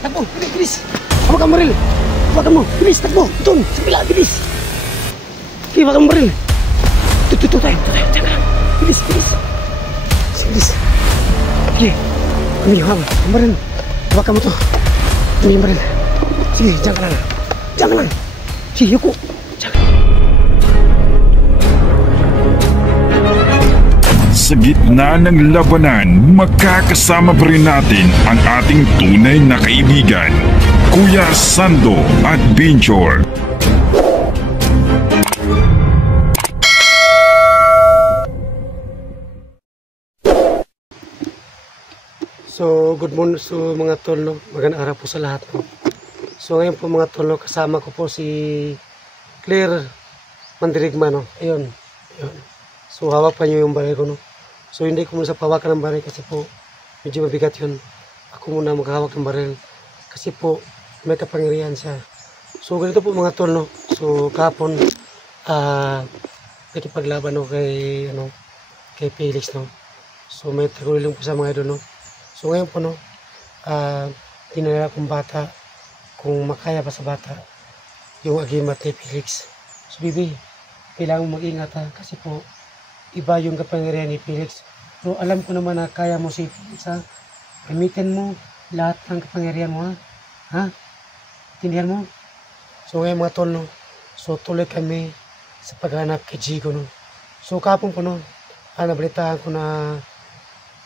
Takbo, bilis. Hawakan mo baril. Hawakan mo, bilis, takbo. Doon, sa bila, bilis. Okay, hawakan mo baril. Tuh tayo, jangan. Bilis. Bilis. Okay, ambil yung baril. Hawakan mo to. Ambil yung baril. Sige, jangan lang. Sige, yuko. Sa gitna ng labanan, magkakasama pa rin natin ang ating tunay na kaibigan, Kuya Sando at Binchor. So, good morning so mga tol, no? Magandang araw po sa lahat, no? So, ngayon po mga tol, no? Kasama ko po si Claire Mandirigma, no? Ayun. So, hawak pa nyo yung baril ko, no? So, hindi ko muna sa pawakan ng baril kasi po medyo mabigat yun. Ako muna maghahawak ng baril kasi po may kapangyarihan siya. So, ganito po mga tol, no? So, kahapon nakipaglaban ako kay Felix, no? So, may tagulilong po sa mga idol, no? So, ngayon po, no? Tinala kong bata kung makaya pa sa bata yung agimat ni Felix. So, Bibi, kailangan mo mag-ingat, ha? Kasi po iba yung kapangyarihan ni Felix. So, alam ko naman na kaya mo si Felix, ha? Gamitin mo lahat ng kapangyarihan mo, ha? Ha? Tindihan mo? So, ngayon mga tol, no? So, tuloy kami sa paghanap kay Jigo, no? So, kapon po, no? Nabalitaan ko na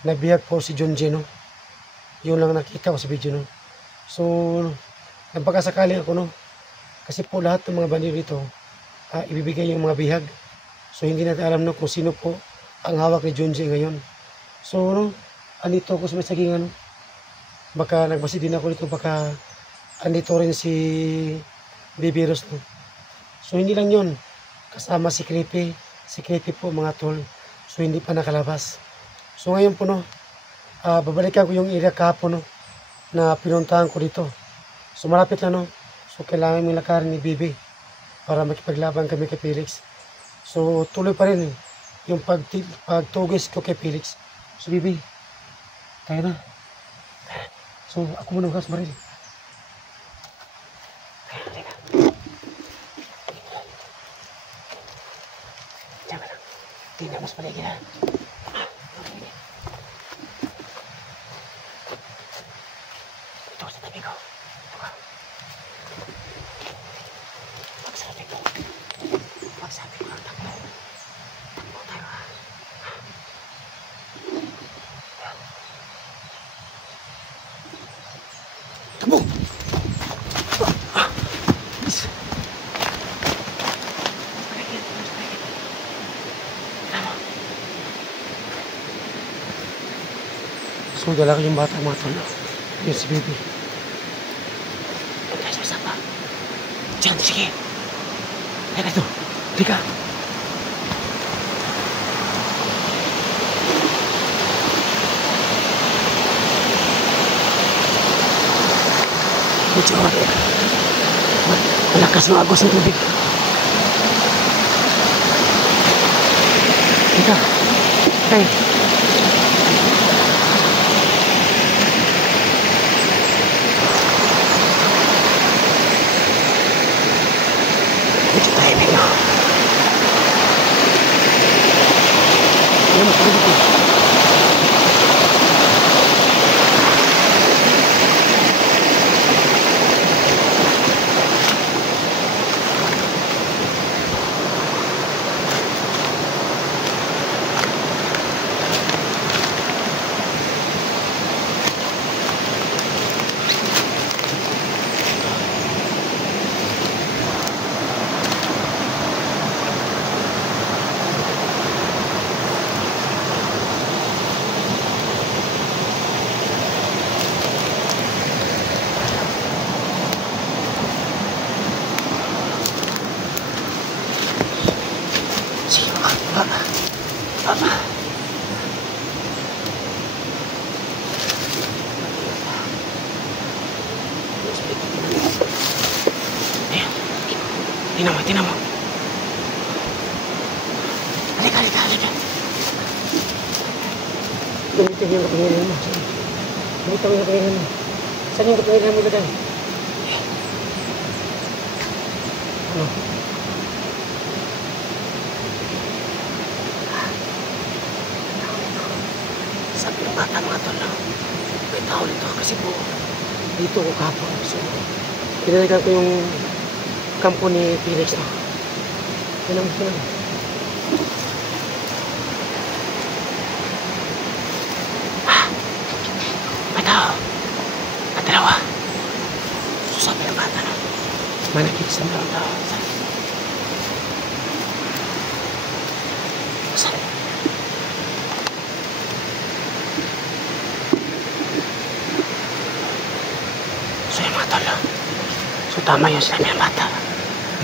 nabiyag po si John J, no? Yun lang nakita ko sa video, no? So, nagpagkasakali ako, no? Kasi po lahat ng mga bandido dito, ibibigay yung mga bihag. So, hindi natin alam, no, kung sino po ang hawak ni John J ngayon. So, no, andito ako sa may sagingan. Baka nagbasi din ako dito, baka andito rin si Bibiros, no. So, hindi lang yun. Kasama si Creepy. Si Creepy po, mga tol. So, hindi pa nakalabas. So, ngayon po, no, babalikan ko yung area kahapon, no, na pinuntahan ko dito. So, malapit na, no. So, kailangan may lakarin ni Bibi para makipaglaban kami kay Felix. So, tuloy pa rin yung pagtugis ko kay Felix. So, Bibi, tayo na. So, ako muna magkas baril. Diyan ka lang. Tingnan mo sa paligid, ha? Ito sa tabi ko. Ito ka. Magsabi ko lang takbo. Takbo tayo, ha? Takbo! Please. So, dala ko yung bata mga tol. Yun si Baby. Guys, may sapa. Diyan, sige. Halika ito. Halika. Medyo malakas na agos ng tubig. Halika. Okay. Medyo timing na. Ano mas dito? Tingnan mo. Halika. Gamitin yung kapangyarihan mo. Gamitin mo yung kapangyarihan mo. Saan yung kapangyarihan mo ilagay? Ano? Sabi ng bata mga tol, may tao nito kasi po dito ko kapon. So, pinalikan ko yung kampo ni Felix na. Yan ang gusto na. May tao. At dalawa. So, sabi ng bata na, may nakita sa mga tao. Saan? So yung mga tol, so tama yun sila ng bata.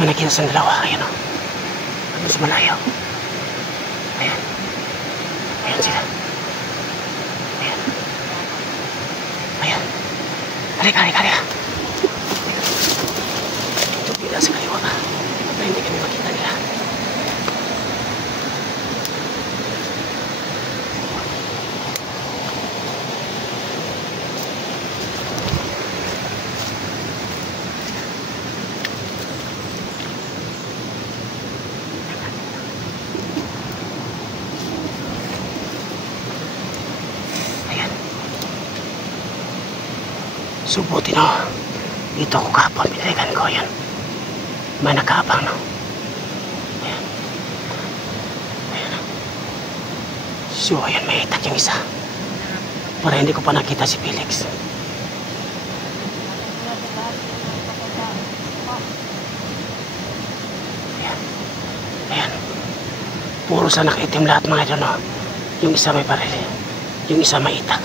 May nakita sa dalawa, ayan o. Ano sa malayo? Ayan. Ayan sila. Ayan. Ayan. Halika. Ito bila sa kaliwa ka. Pero hindi kami makita nila. So buti no, dito ako kapon, pinalikan ko yan. May nakaabang no. Ayan. Ayan. So ayan, may itak yung isa. Para hindi ko pa nakita si Felix. Ayan. Ayan. Puro sa nakaitim lahat mga idol no. Yung isa may baril, yung isa may itak.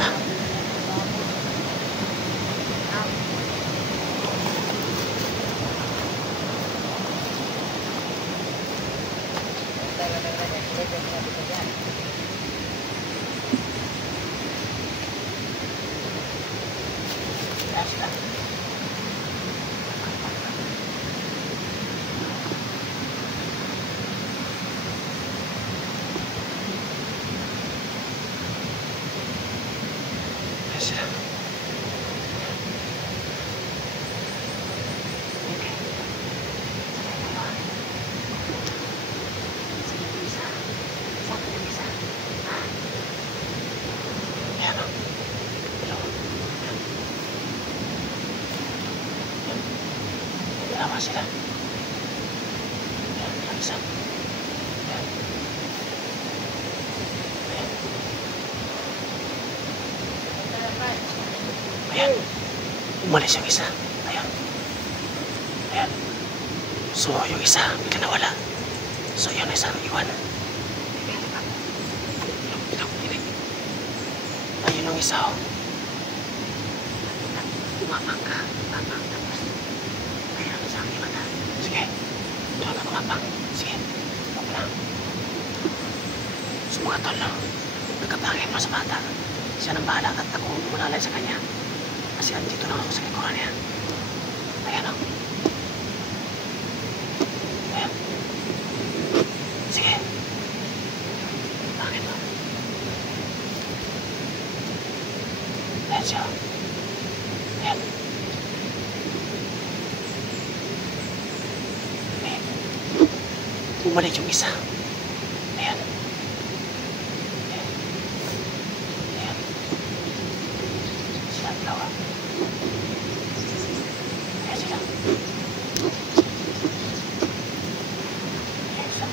Dalawa sila. Ayan, ang isa. Ayan. Ayan. Ayan. Umalis yung isa. Ayan. Ayan. So, yung isa, bigla nawala. So, yun isa, iwan. Ayun ang isa, oh. Tumapang ka. Tapos. Ayan, sa aking mata. Sige. Doon na tumapang. Sige. Huwag na. So, mga tol, no? Nagkapangin mo sa bata. Siya nang bahala at ako mulalay sa kanya. Kasi andito na ako sa likuran niya. Ayan, oh. Ayan. Sige. Bakit, no? Ayan siya. Ayan. Ayan. Bumalik yung isa. Ayan. Ayan. Ayan. Sila dalawa. Ayan sila. Ayan isa.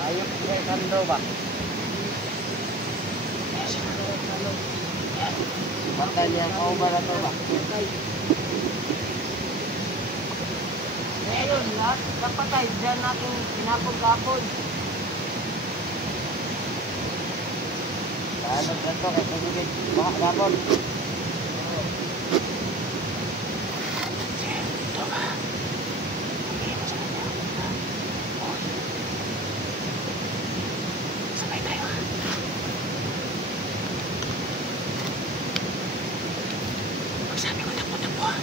Ayok siya kando ba? Ayan sila. Ayan. Patay niya ang ba na to ba? Meron lahat. Kapatay, dyan natin pinapagkapon. Ano ba ito? Kaya tugigit. Baka kapon. Sige, ito ka. Pagiging mo sa kanya. O. Sabay tayo, ha? Magsabi ko, takbo, ha?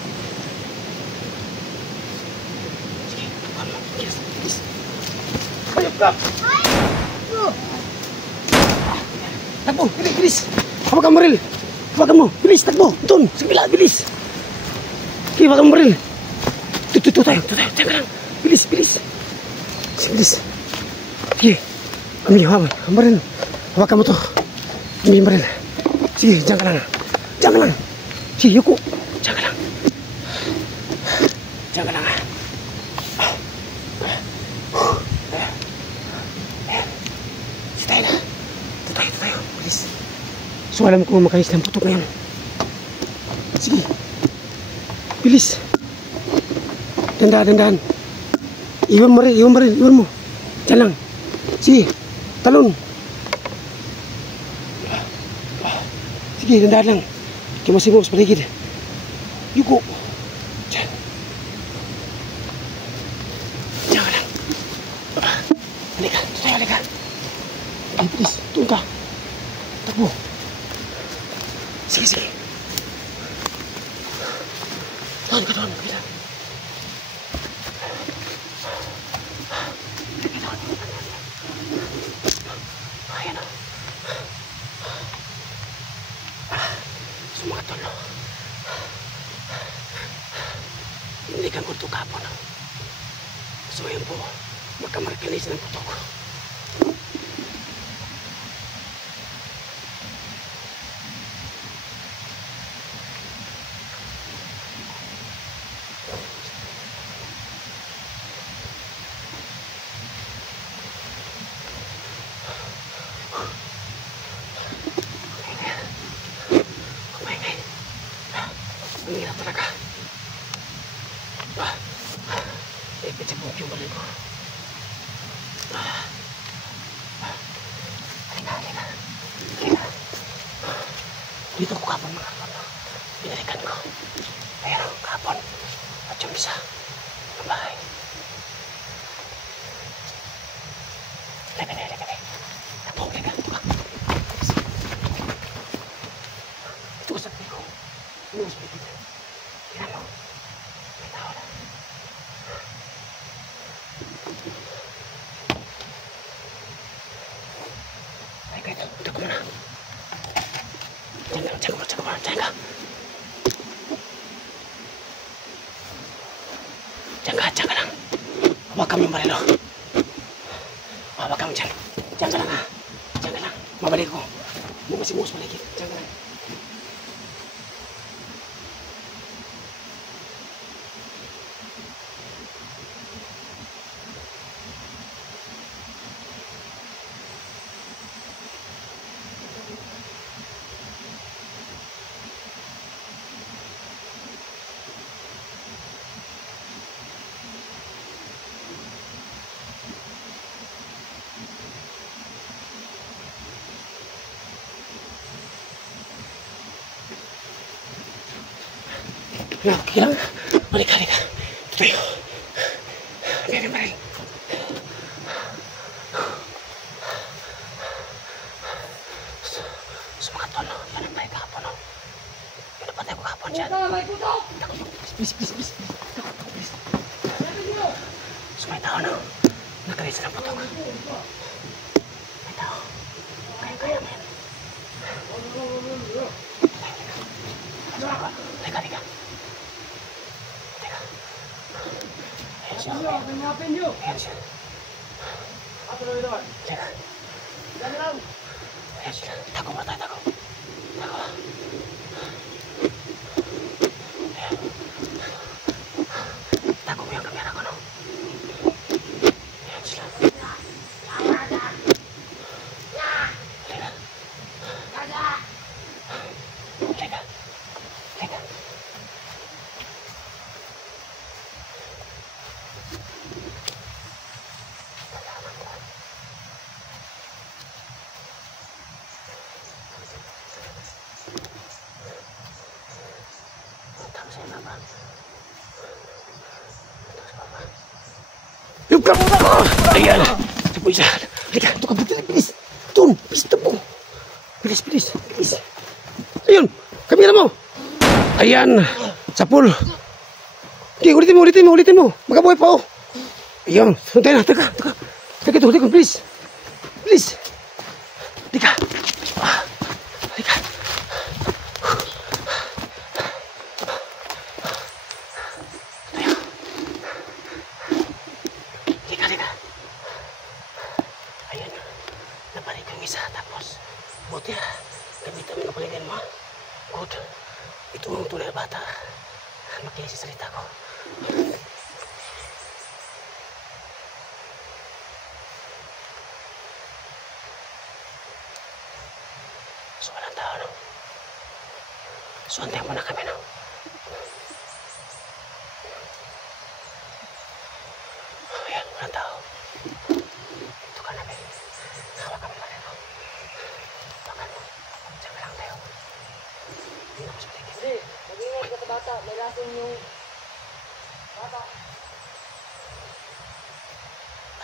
Sige, takbo mo. Yes. Hayop ka! takbo, bilis. Hawakan mo, Ril. Hawakan mo, bilis, takbo. Doon, sa kabila, bilis. Okay, hawakan mo, Ril. Tuh tayo, jangan. Bilis. Bilis. Okay, ambil Ril. Hawakan mo to. Ambil Ril. Sige, jangan lang. Sige, yuko. Jangan lang. Tayo. Bilis. So alam ko makayos ng putok na yan. Sige. Bilis. Dandan. Iwan mo rin. Diyan lang. Sige. Talon. Sige, dandan lang. Kimasin mo sa paligid. Yuko. Diyan. Jangan lang. Halika. Ay, bilis. Doon ka. Takbo. Sige. Doon ka. Bila. Ayan o. Sumagat tolo. Hindi kang kurto kapon. So yan po. Magkamarkinis ng putok. Ang hirap talaga. Ipit sa buhok yung balik ko. Halika. Dito ko kapon mga kapon. Binalikan ko. Ayan o, kapon. At yung isa. Ang bahay. Halika. Halika. Ito ko sa piling ko. Ito ko sa piling ko. Tingnan mo. May tao na. Halika, ito ko muna. Diyan ka. Diyan ka lang. Hawakan mo yung barilo. Hawakan mo dyan. Diyan ka lang ha. Diyan ka lang. Mabalik ko. Bumas paligid. Diyan ka lang. Kailangan. Halika. Tayo. Biarin pa rin. Sumagat tolo. Yan ang bahay kahapon. Yan ang patay ko kahapon dyan. Please. Please. Sumay tao na. Nakalis ng putok. May tao. Kaya mo yan. Halika. Ayan siya. Tago mo tayo. Tago mo yung kamera ko, no? Ayan sila. Halika. Yung kamu na! Ayan! Ito po isa. Halika, ito ka bilis. Doon, bilis ito po. Bilis. Ayun, kamera mo. Ayan, sa pool. Okay, ulitin mo. Magabuhay pa, oh. Ayan, suntay na. Teka, bilis. Halika. ang tunay na bata. Makinig sa salita ko. So, walang tao, no? So, antayin mo na kami, no? Ayan, walang tao. Ito ka namin. Hawa kami pa rin, no? Bakan mo. Diyan ka lang tayo. Hindi na mas matigil. Hindi, mag-ingat ka sa bata. May lasing yung bata.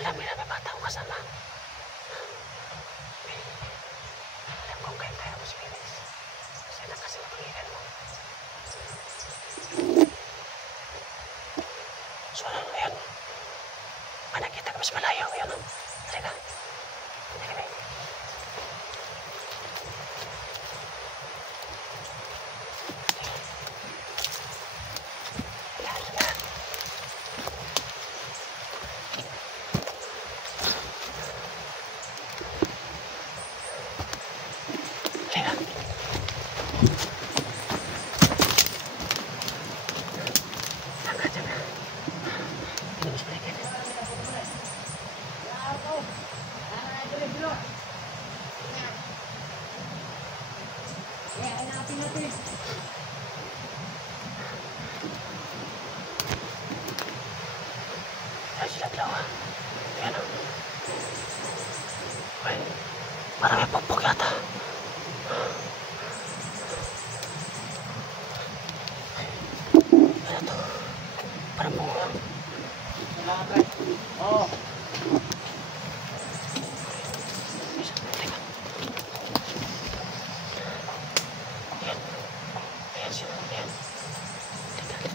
Alam mo na may bata akong kasama. Alam kong kaya mo si Felix. Sana kasi mapangilan mo. So ano, ayan. Manakita kami sa malayo. Ayan o. Halika. Hindi kami. Ayan sila dalawa. Ayan o. Uy, parang may pokpok yata. Ano to? Parang bunga. Oo. Teka. Ayan. Ayan sila. Ayan. Teka.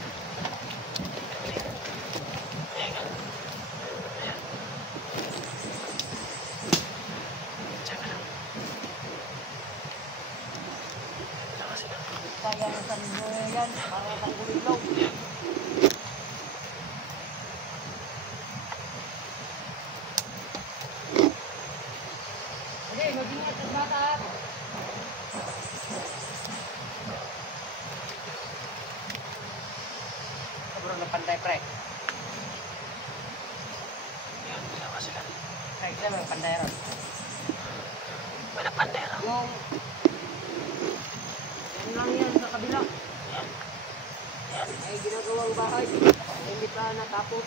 Ayan. Ayan. Diyan ka lang. Diyan ka sila. Kaya ng sanbo yan. Para tanggulilaw. Hindi, mag-ingat sa bata. Sobrang napantay, pre. Ayan, dalawa sila. Pre, kita may panday ron. May napandera. Yung... Yan lang yan sa kabila. May ginagawang bahay. Hindi pa natapos.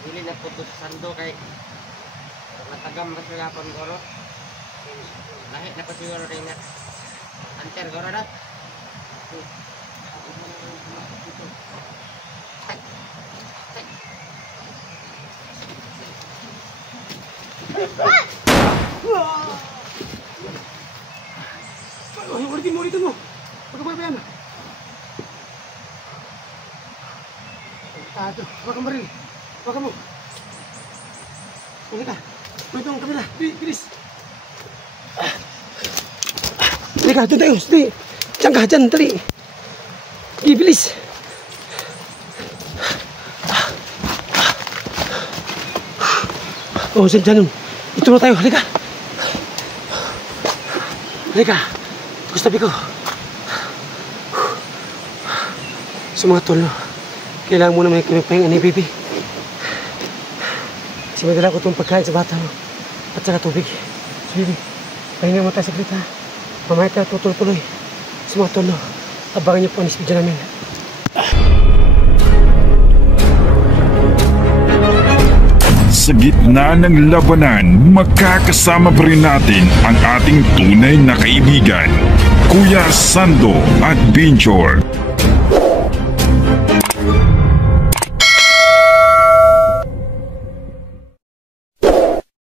Dili na po sa sando kay matagam ba sila pang goro. Lahit na po siguro rin na anter goro na. Ay, ulitin mo. Pagkabayan na. Ito, baka maril. Baka mo. Halika. May itong kabila. Bilis. Halika, doon tayo. Sige. Diyan ka, dyan. Dali. Sige, bilis. Oh, dyan. Ito na tayo. Halika. Halika. Gusto tabi ko. Sa mga tol, no? Kailangan mo na may pahinga ni Bibi. Kasi madala ko itong pagkain sa bata mo. At saka tubig. So, Bibi, pahinga mo tayo sa ha. Mamaya tayo tutuloy. Sa mga tol, no? Abangan niyo po ang video namin. Sa gitna ng labanan, magkakasama pa rin natin ang ating tunay na kaibigan. Kuya Sando at Binchor.